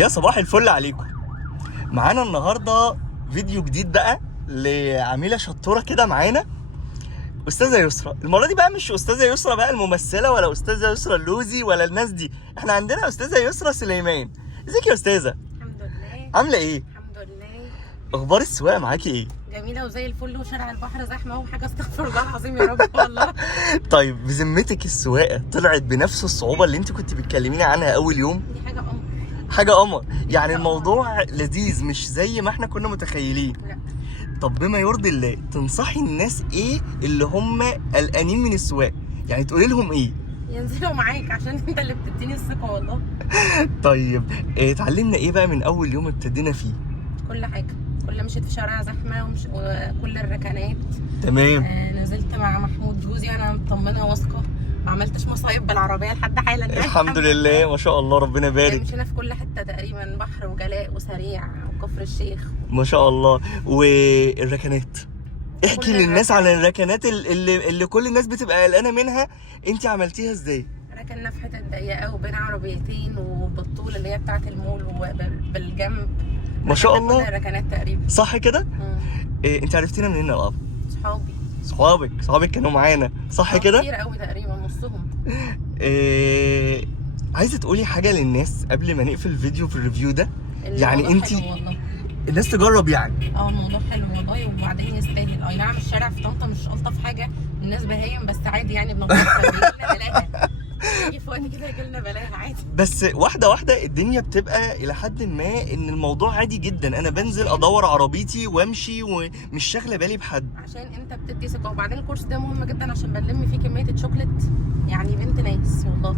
يا صباح الفل عليكم. معانا النهارده فيديو جديد بقى لعميله شطوره كده معانا، استاذه يسرا. المره دي بقى مش استاذه يسرا بقى الممثله ولا استاذه يسرا اللوزي ولا الناس دي، احنا عندنا استاذه يسرا سليمان. ازيك يا استاذه؟ الحمد لله. عامله ايه؟ الحمد لله. اخبار السواقه معاكي ايه؟ جميله وزي الفل، وشارع البحر زحمه وحاجه استغفر الله العظيم يا رب والله. طيب بذمتك السواقه طلعت بنفس الصعوبه اللي انت كنت بتكلميني عنها اول يوم؟ دي حاجه قمر. حاجه قمر، يعني الموضوع لذيذ مش زي ما احنا كنا متخيلين. لا. طب بما يرضي الله تنصحي الناس ايه اللي هم قلقانين من السواقه؟ يعني تقولي لهم ايه؟ ينزلوا معاك عشان انت اللي بتديني الثقه والله. طيب اتعلمنا ايه بقى من اول يوم ابتدينا فيه؟ كل حاجه، كل مشيت في شوارع زحمه وكل الركنات. تمام. نزلت مع محمود جوزي انا مطمنه واثقه، ما عملتش مصايب بالعربيه لحد حالا يعني. الحمد لله ما شاء الله، ربنا يبارك. مشينا في كل حته تقريبا، بحر وجلاء وسريع وكفر الشيخ. ما شاء الله. والركنات، احكي للناس على الركنات اللي كل الناس بتبقى قلقانه منها، انت عملتيها ازاي؟ ركننا في حتت ضيقه وبين عربيتين وبالطول اللي هي بتاعه المول وبالجنب. ما شاء الله. كل الركنات تقريبا. صح كده؟ انت عرفتينا منين يا الاب؟ صحابك كانوا معانا صح كده؟ كتير قوي تقريبا نصهم. عايزه تقولي حاجه للناس قبل ما نقفل الفيديو في الريفيو ده؟ يعني انت الناس تجرب يعني. الموضوع حلو والله، وبعدين يستاهل. اي نعم الشارع في طنطا مش الطف حاجه، الناس بهايم بس عادي يعني، بنغير بلاها. يجي في وقت كده يجي لنا بلاها عادي. بس واحده واحده الدنيا بتبقى الى حد ما ان الموضوع عادي جدا. انا بنزل ادور عربيتي وامشي ومش شاغله بالي بحد، عشان انت بتدي ثقه. وبعدين الكورس ده مهم جدا عشان بنلم فيه كميه الشوكليت يعني بنت ناس والله.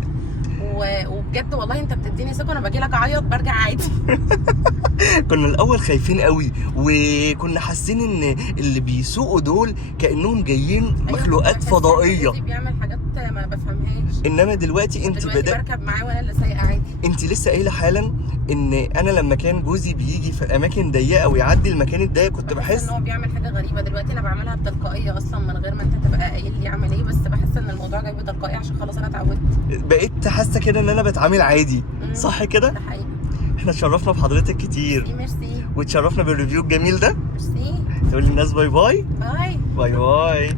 وبجد والله انت بتديني ثقه، انا باجي لك اعيط برجع عادي. كنا الاول خايفين قوي وكنا حاسين ان اللي بيسوقوا دول كانهم جايين مخلوقات فضائيه. بيعمل حاجات ما بفهمهاش. انما دلوقتي انت بركب معاه وانا اللي سايقه عادي. انت لسه قايله حالا ان انا لما كان جوزي بيجي في اماكن ضيقه ويعدي المكان الضيق كنت بحس ان هو بيعمل حاجه غريبه. دلوقتي انا بعملها بتلقائيه اصلا من غير ما انت تبقى قايل لي اعمل ايه، بس بحس ان الموضوع جاي بتلقائي عشان خلاص انا اتعودت. بقيت حاسه كده ان انا بتعامل عادي. صح كده؟ ده حقيقي. احنا اتشرفنا بحضرتك كتير. ميرسي. واتشرفنا بالريفيو الجميل ده. ميرسي. تقول للناس باي باي. باي باي باي.